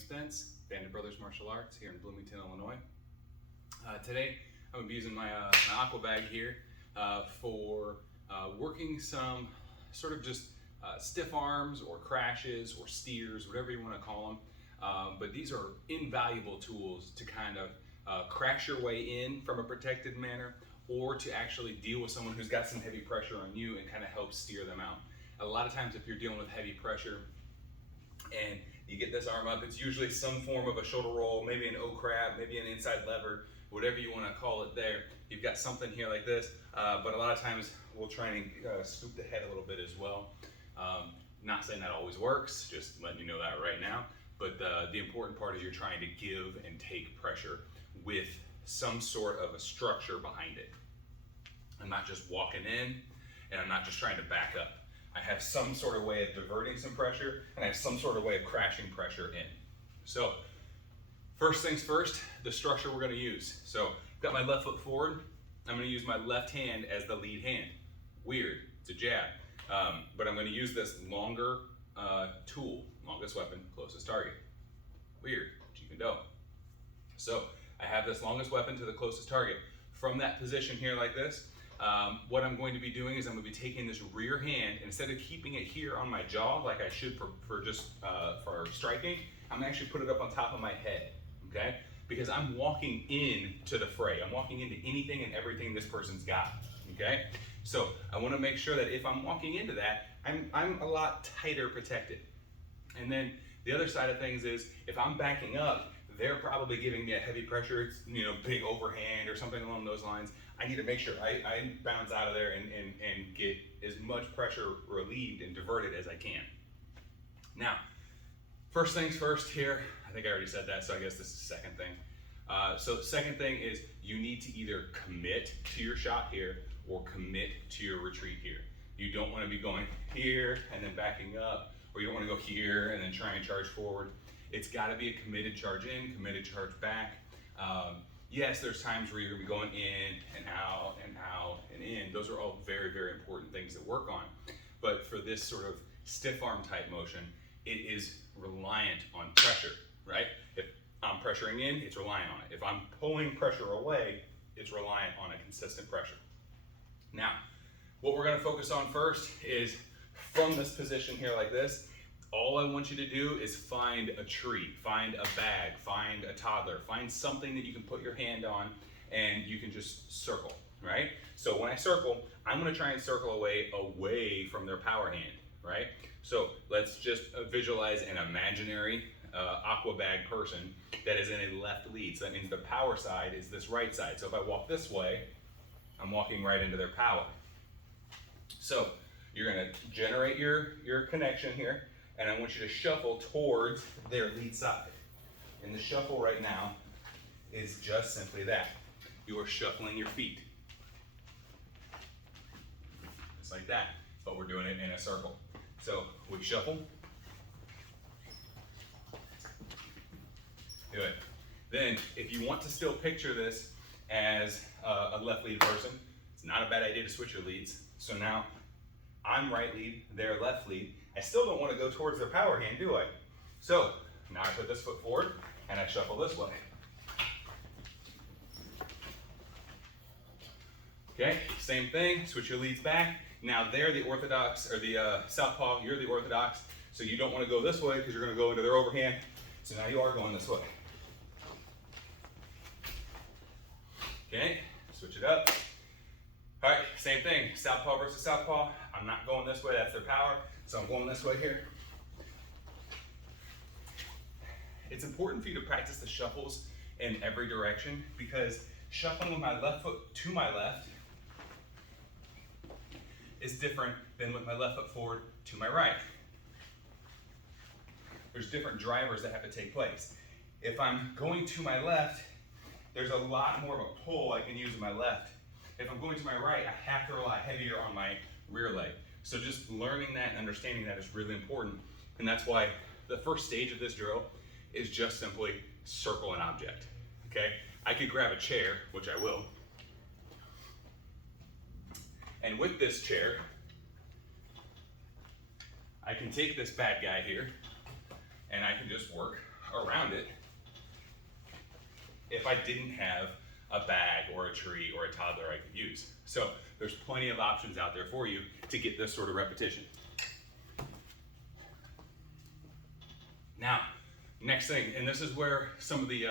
name's Spence, Bandit Brothers Martial Arts here in Bloomington, Illinois. Today I'm going to be using my aqua bag here for working some sort of just stiff arms or crashes or steers, whatever you want to call them. But these are invaluable tools to kind of crash your way in from a protected manner, or to actually deal with someone who's got some heavy pressure on you and kind of help steer them out. A lot of times if you're dealing with heavy pressure and you get this arm up, it's usually some form of a shoulder roll, maybe an O-crab, maybe an inside lever, whatever you want to call it there. You've got something here like this, but a lot of times we'll try and scoop the head a little bit as well. Not saying that always works, just letting you know that right now. But the important part is you're trying to give and take pressure with some sort of a structure behind it. I'm not just walking in, and I'm not just trying to back up. I have some sort of way of diverting some pressure, and I have some sort of way of crashing pressure in. So, first things first, the structure we're gonna use. So, got my left foot forward. I'm gonna use my left hand as the lead hand. Weird, it's a jab. But I'm gonna use this longer tool, longest weapon, closest target. Weird, but you can do. So, I have this longest weapon to the closest target. From that position here like this, what I'm going to be doing is I'm going to be taking this rear hand, and instead of keeping it here on my jaw like I should for striking, I'm going to actually put it up on top of my head, okay? Because I'm walking into the fray. I'm walking into anything and everything this person's got, okay? So I want to make sure that if I'm walking into that, I'm a lot tighter protected. And then the other side of things is if I'm backing up, they're probably giving me a heavy pressure, it's, big overhand or something along those lines. I need to make sure I bounce out of there and get as much pressure relieved and diverted as I can. Now, first things first here, I think I already said that, so I guess this is the second thing. So second thing is you need to either commit to your shot here or commit to your retreat here. You don't want to be going here and then backing up, or you don't want to go here and then try and charge forward. It's got to be a committed charge in, committed charge back. Yes, there's times where you're going to be going in and out and out and in. Those are all very, very important things to work on. But for this sort of stiff arm type motion, it is reliant on pressure, right? If I'm pressuring in, it's reliant on it. If I'm pulling pressure away, it's reliant on a consistent pressure. Now, what we're going to focus on first is from this position here like this, all I want you to do is find a tree, find a bag, find a toddler, find something that you can put your hand on and you can just circle, right? So when I circle, I'm gonna try and circle away from their power hand, right? So let's just visualize an imaginary aqua bag person that is in a left lead. So that means the power side is this right side. So if I walk this way, I'm walking right into their power. So you're gonna generate your connection here, and I want you to shuffle towards their lead side. And the shuffle right now is just simply that. You are shuffling your feet. Just like that, but we're doing it in a circle. So we shuffle. Good. Then, if you want to still picture this as a left lead person, it's not a bad idea to switch your leads. So now, I'm right lead, they're left lead. I still don't want to go towards their power hand, do I? So, now I put this foot forward, and I shuffle this way. Okay, same thing, switch your leads back. Now they're the orthodox, or the southpaw, you're the orthodox, so you don't want to go this way because you're going to go into their overhand. So now you are going this way. Okay, switch it up. All right, same thing, southpaw versus southpaw. I'm not going this way, that's their power, so I'm going this way here. It's important for you to practice the shuffles in every direction, because shuffling with my left foot to my left is different than with my left foot forward to my right. There's different drivers that have to take place. If I'm going to my left, there's a lot more of a pull I can use with my left. If I'm going to my right, I have to rely heavier on my rear leg. So just learning that and understanding that is really important. And that's why the first stage of this drill is just simply circle an object, okay? I could grab a chair, which I will. And with this chair, I can take this bad guy here, and I can just work around it if I didn't have a bag or a tree or a toddler I could use. So there's plenty of options out there for you to get this sort of repetition. Now, next thing, and this is where some of the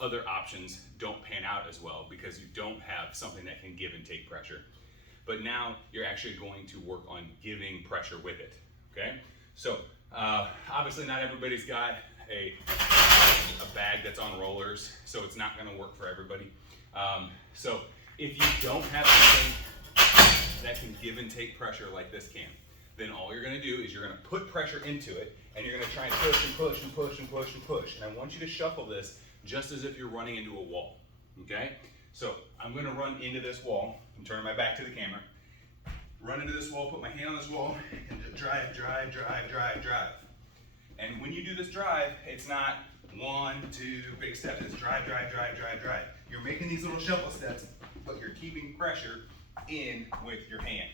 other options don't pan out as well because you don't have something that can give and take pressure. But now you're actually going to work on giving pressure with it, okay? So obviously not everybody's got a bag that's on rollers, so it's not gonna work for everybody. So if you don't have something that can give and take pressure like this can, then all you're gonna do is you're gonna put pressure into it and you're gonna try and push and push and push and push and push. And I want you to shuffle this just as if you're running into a wall, okay? So I'm gonna run into this wall. I'm turning my back to the camera. Run into this wall, put my hand on this wall, and just drive, drive, drive, drive, drive. And when you do this drive, it's not 1, 2 big steps, it's drive, drive, drive, drive, drive. You're making these little shuffle steps, but you're keeping pressure in with your hand.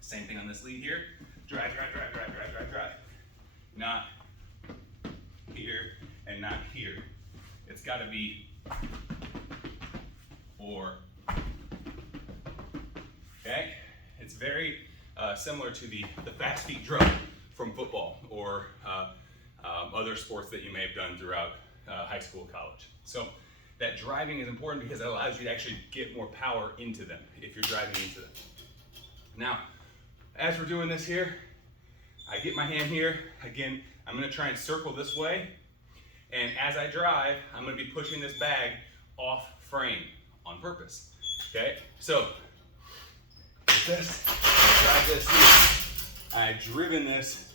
Same thing on this lead here. Drive, drive, drive, drive, drive, drive, drive. Not here and not here. It's gotta be or. Okay? It's very similar to the fast feet drill from football or other sports that you may have done throughout high school, college. So that driving is important because it allows you to actually get more power into them if you're driving into them. Now, as we're doing this here, I get my hand here. Again, I'm gonna try and circle this way. And as I drive, I'm gonna be pushing this bag off frame on purpose, okay? So, with this, drive this here. I've driven this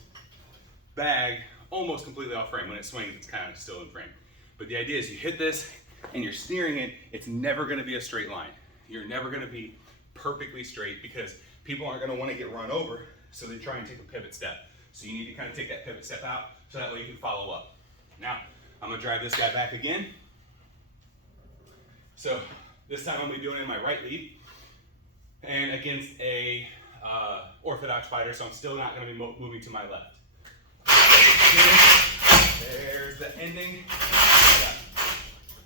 bag almost completely off frame. When it swings, it's kind of still in frame. But the idea is you hit this and you're steering it, it's never gonna be a straight line. You're never gonna be perfectly straight because people aren't gonna wanna get run over, so they try and take a pivot step. So you need to kind of take that pivot step out so that way you can follow up. Now, I'm gonna drive this guy back again. So this time I'm gonna be doing it in my right lead and against a orthodox fighter, so I'm still not gonna be moving to my left. There's the ending.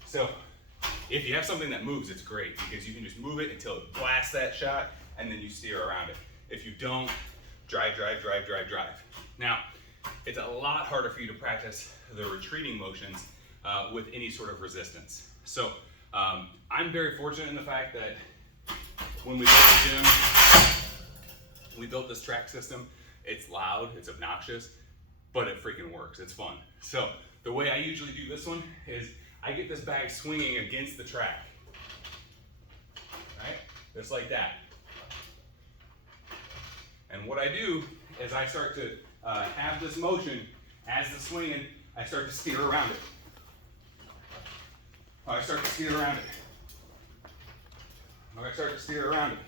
So if you have something that moves, it's great because you can just move it until it blasts that shot and then you steer around it. If you don't, drive, drive, drive, drive, drive. Now, it's a lot harder for you to practice the retreating motions with any sort of resistance. So I'm very fortunate in the fact that when we built the gym, we built this track system. It's loud, it's obnoxious, but it freaking works, it's fun. So the way I usually do this one is I get this bag swinging against the track, right? Just like that. And what I do is I start to have this motion as the swinging, I start to steer around it. Or I start to steer around it. Or I start to steer around it.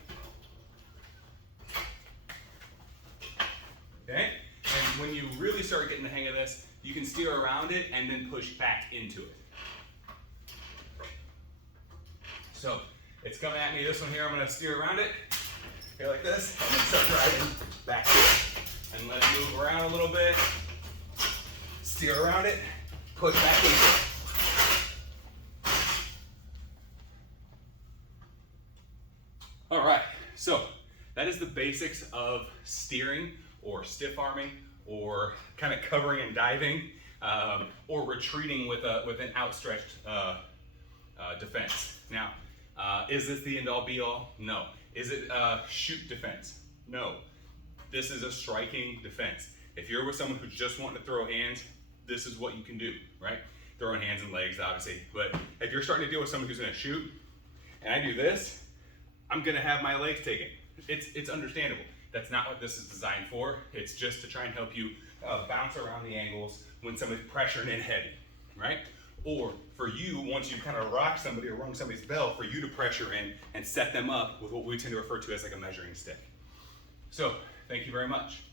Okay? And when you really start getting the hang of this, you can steer around it and then push back into it. So it's coming at me this one here, I'm gonna steer around it. Okay, like this, I'm gonna start driving back to it. And let it move around a little bit. Steer around it, push back into it. All right, so that is the basics of steering or stiff arming or kind of covering and diving or retreating with an outstretched defense. Now, is this the end all be all? No. Is it a shoot defense? No. This is a striking defense. If you're with someone who's just wanting to throw hands, this is what you can do, right? Throwing hands and legs, obviously. But if you're starting to deal with someone who's gonna shoot, and I do this, I'm gonna have my legs taken. It's understandable. That's not what this is designed for. It's just to try and help you bounce around the angles when somebody's pressuring in heavy, right? Or for you, once you kind of rock somebody or rung somebody's bell, for you to pressure in and set them up with what we tend to refer to as like a measuring stick. So, thank you very much.